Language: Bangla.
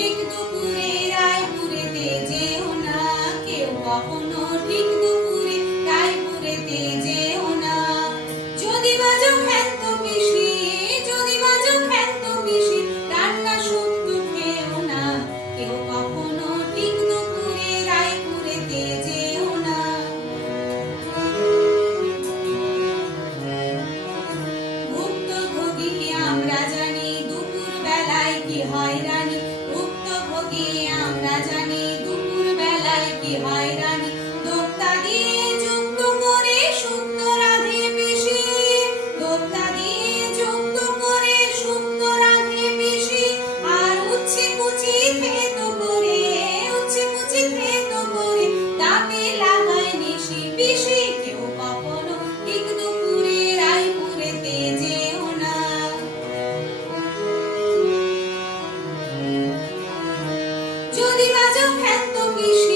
ঠিক দুপুরে রায়পুরেতে যেও না, কেউ কখনো ঠিক দুপুরে রায়পুরেতে যেও না। যদি বাজো ক্ষান্ত পিসি, যদি বাজো ক্ষান্ত পিসি, রান্না শুক্ত খেও না, কেউ কখনো ঠিক দুপুরে রায়পুরেতে যেও না। ভুক্তভোগী আমরা জানি দুপুর বেলায় কি হয়রানি, ভুক্তভোগী আমরা জানি দুপুর বেলায় কি হয়রানি। দোক্তা দিয়ে যুক্ত করে শুক্তো রাঁধে পিসি, দোক্তা দিয়ে যুক্ত করে শুক্তো রাঁধে পিসি। আর উচ্ছে কুচি থেতো করে, উচ্ছে কুচি থেতো করে তাতে লাগায় নিশি পিসি। কেউ কখনো ঠিক দুপুরে রায়পুরেতে যেও না। যদি বাজো ক্ষান্ত পিসি,